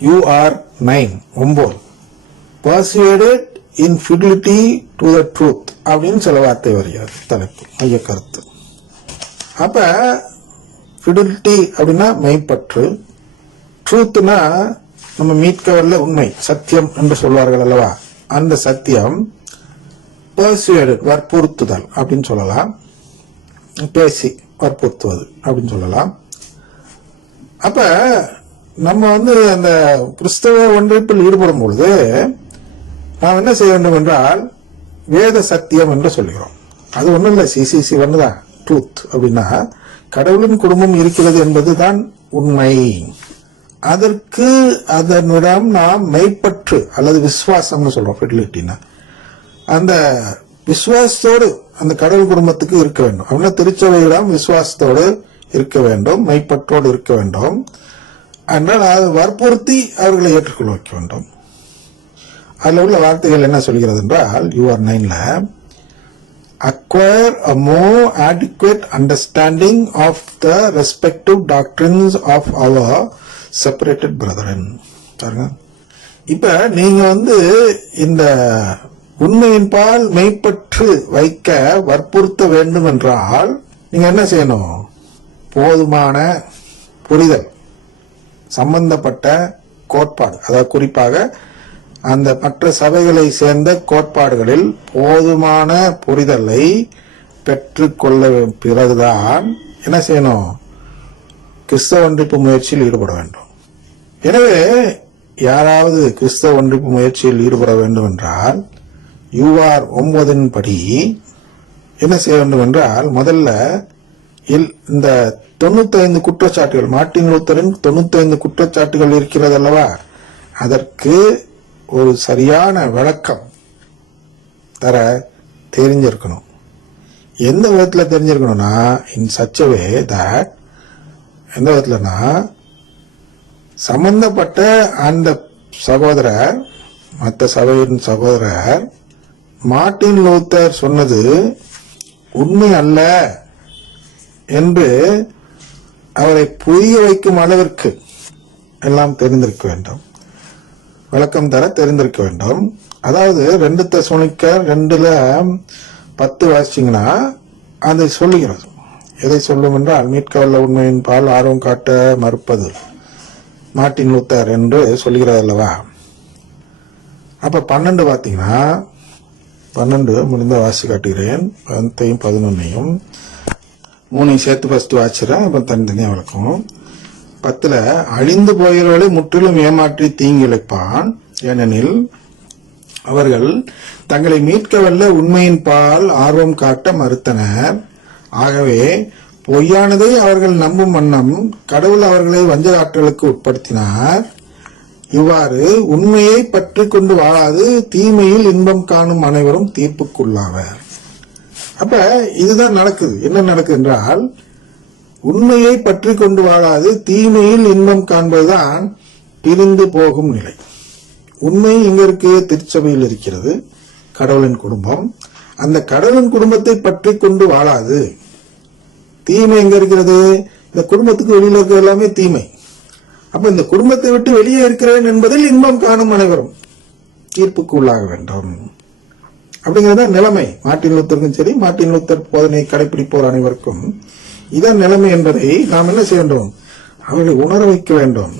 You are 9 9. Persuaded in fidelity to the truth அப்படின்னு சில வார்த்தை வருகிறது தலைப்பு மைய கருத்து. அப்ப fidelity அப்படின்னா மெய்ப்பற்று, ட்ரூத்னா நம்ம மீட்கவல்ல உண்மை சத்தியம் என்று சொல்வார்கள் அல்லவா, அந்த சத்தியம் persuaded வற்புறுத்துதல் அப்படின்னு சொல்லலாம், பேசி வற்புறுத்துவது அப்படின்னு சொல்லலாம். அப்ப நம்ம அந்த கிறிஸ்தவ ஒன்றிப்பில் ஈடுபடும் பொழுது நாம் என்ன செய்ய வேண்டும் என்றால் வேத சத்தியம் என்று சொல்கிறோம். அது ஒண்ணும் இல்லை, சிசிசி ஒண்ணுதான் ட்ரூத். அப்படின்னா கடவுளின் குடும்பம் இருக்கிறது என்பதுதான் உண்மை. அதற்கு அதனிடம் நாம் மெய்ப்பற்று அல்லது விசுவாசம்னு சொல்றோம். ஃபிடிலிட்டினா அந்த விசுவாசத்தோடு அந்த கடவுள் குடும்பத்துக்கு இருக்க வேண்டும். அப்படின்னா திருச்சபையிடம் விசுவாசத்தோடு இருக்க வேண்டும், மெய்ப்பற்றோடு இருக்க வேண்டும். அதனால் அதை வற்புறுத்தி அவர்களை ஏற்றுக்கொள்ள வைக்க வேண்டும். அதில் உள்ள வார்த்தைகள் என்ன சொல்கிறது என்றால், UR 9ல acquire a more adequate understanding of the respective doctrines of our separated brethren. பாருங்க, இப்ப நீங்க இந்த உண்மையின் பால் மெய்ப்பற்று வைக்க வற்புறுத்த வேண்டும் என்றால் நீங்க என்ன செய்யணும்? போதுமான புரிதல் சம்பந்தப்பட்ட கோட்பாடு, அதாவது குறிப்பாக அந்த மற்ற சபைகளை சேர்ந்த கோட்பாடுகளில் போதுமான புரிதலை பெற்றுக்கொள்ள பிறகுதான் என்ன செய்யணும்? கிறிஸ்தவ ஒன்றிப்பு முயற்சியில் ஈடுபட வேண்டும். எனவே யாராவது கிறிஸ்தவ ஒன்றிப்பு முயற்சியில் ஈடுபட வேண்டும் என்றால் UR 9 படி என்ன செய்ய வேண்டும் என்றால், முதல்ல இந்த 95 குற்றச்சாட்டுகள், மார்ட்டின் லூத்தரின் 95 குற்றச்சாட்டுகள் இருக்கிறது அல்லவா, அதற்கு ஒரு சரியான விளக்கம் தர தெரிஞ்சிருக்கணும். எந்த விதத்தில் தெரிஞ்சிருக்கணும்னா, in such a way that, எந்த விதத்துலனா சம்பந்தப்பட்ட அந்த சகோதரர், மற்ற சபையின் சகோதரர் மார்ட்டின் லூத்தர் சொன்னது உண்மை அல்ல என்று அவரை புரிய வைக்கும் அளவிற்கு எல்லாம் தெரிந்திருக்க வேண்டும், விளக்கம் தர தெரிந்திருக்க வேண்டும். அதாவது 2 தெசலோனிக்கர் 2:10 வாசிச்சீங்கன்னா அதை சொல்லுகிறது. எதை சொல்லும் என்றால், மீட்கவல்ல உண்மையின் பால் ஆர்வம் காட்ட மறுப்பது மார்ட்டின் லூத்தர் என்று சொல்கிறது அல்லவா. அப்ப 12 பார்த்தீங்கன்னா, 12 முடிந்த வாசி காட்டுகிறேன், 11 3 சேர்த்து ஃபர்ஸ்ட் வாசிக்கிறேன், அப்புறம் தனித்தனியா விளக்கும். 10 அழிந்து போகிறவர்களை முற்றிலும் ஏமாற்றி தீங்கிழைப்பான், ஏனெனில் அவர்கள் தங்களை மீட்கவல்ல உண்மையின் பால் ஆர்வம் காட்ட மறுத்தனர். ஆகவே பொய்யானதை அவர்கள் நம்பும் வண்ணம் கடவுள் அவர்களை வஞ்சகாற்றலுக்கு உட்படுத்தினார். இவ்வாறு உண்மையை பற்றி கொண்டு வாழாது தீமையில் இன்பம் காணும் அனைவரும் தீர்ப்புக்குள்ளாவர். அப்ப இதுதான் நடக்குது. என்ன நடக்குது என்றால், உண்மையை பற்றி கொண்டு வாழாது தீமையில் இன்பம் காண்பதுதான் பிரிந்து போகும் நிலை. உண்மை எங்க இருக்கு? திருச்சபையில் இருக்கிறது, கடவுளின் குடும்பம். அந்த கடவுளின் குடும்பத்தை பற்றி கொண்டு வாழாது தீமை எங்க இருக்கிறது? இந்த குடும்பத்துக்கு வெளியில இருக்கிற எல்லாமே தீமை. அப்ப இந்த குடும்பத்தை விட்டு வெளியே இருக்கிறேன் என்பதில் இன்பம் காணும் அனைவரும் தீர்ப்புக்கு உள்ளாக வேண்டும். அப்படிங்கிறத நிலைமை. மார்ட்டின் லூத்தருக்கும் சரி, மார்ட்டின் லூத்தர் போதனை கடைபிடிப்போர் அனைவருக்கும் இதான் நிலைமை என்பதை நாம் என்ன செய்ய வேண்டும்? அவர்களை உணர வைக்க வேண்டும்.